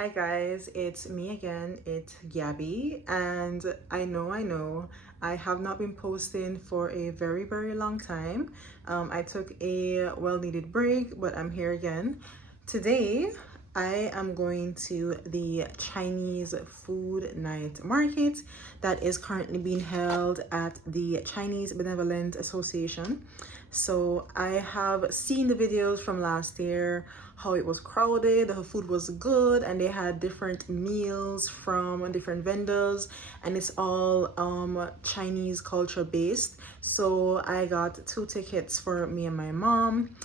Hi guys, it's me again. It's Gabby, and I know I have not been posting for a very long time. I took a well-needed break, but I'm here again. Today I am going to the Chinese food night market that is currently being held at the Chinese Benevolent Association. So I have seen the videos from last year, how it was crowded, the food was good, and they had different meals from different vendors, and it's all Chinese culture based. So I got 2 tickets for me and my mom.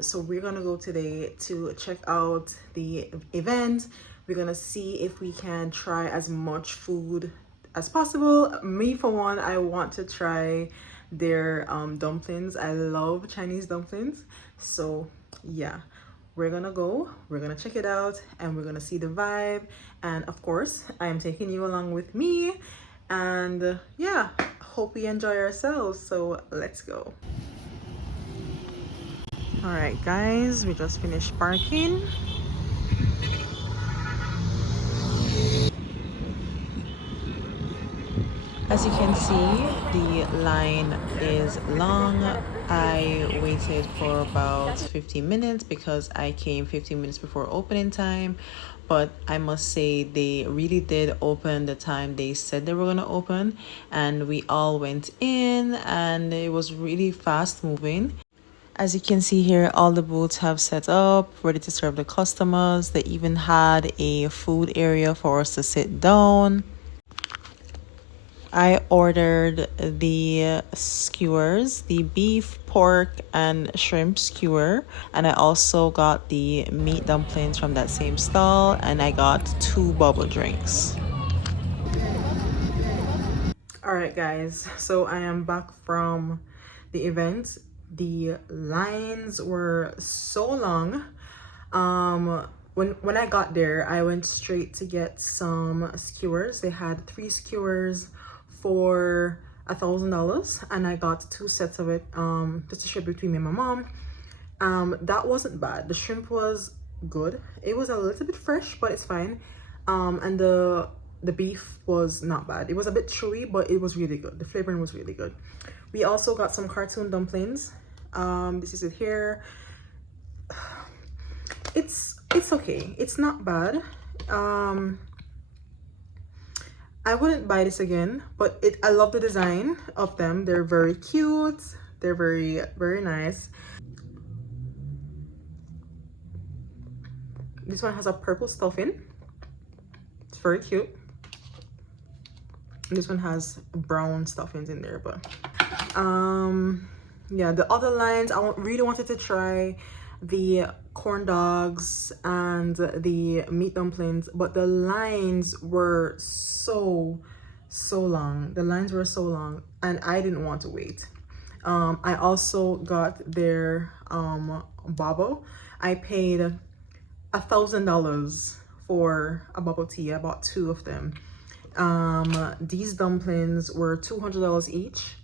So we're gonna go today to check out the event. We're gonna see if we can try as much food as possible. Me for one, I want to try their dumplings. I love Chinese dumplings. So yeah, we're gonna check it out, and we're gonna see the vibe. And of course, I am taking you along with me. And yeah, hope we enjoy ourselves. So let's go. All right guys, we just finished parking. As you can see, the line is long. I waited for about 15 minutes because I came 15 minutes before opening time. But I must say, they really did open the time they said they were going to open. And we all went in, and it was really fast moving. As you can see here, all the booths have set up, ready to serve the customers. They even had a food area for us to sit down. I ordered the skewers, the beef, pork, and shrimp skewer. And I also got the meat dumplings from that same stall. And I got 2 bubble drinks. All right, guys. So I am back from the event. The lines were so long. When I got there, I went straight to get some skewers. They had 3 skewers for $1,000, and I got 2 sets of it just to share between me and my mom. That wasn't bad. The shrimp was good. It was a little bit fresh, but it's fine. And the beef was not bad. It was a bit chewy, but it was really good. The flavoring was really good. We also got some cartoon dumplings. This is it here. It's okay. It's not bad. I wouldn't buy this again, but I love the design of them. They're very cute. They're very nice. This one has a purple stuffing. It's very cute. This one has brown stuffings in there, but yeah, the other lines, I really wanted to try the corn dogs and the meat dumplings, but the lines were so long. The lines were so long, and I didn't want to wait. I also got their bubble. I paid $1,000 for a bubble tea. I bought 2 of them. These dumplings were $200 each.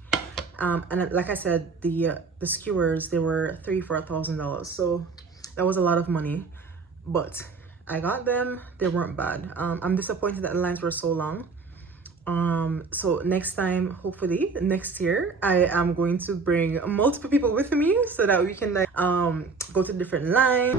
And like I said, the skewers, they were 3 for $1,000. So that was a lot of money, but I got them. They weren't bad. I'm disappointed that the lines were so long. So next time, hopefully next year, I am going to bring multiple people with me so that we can like go to different lines.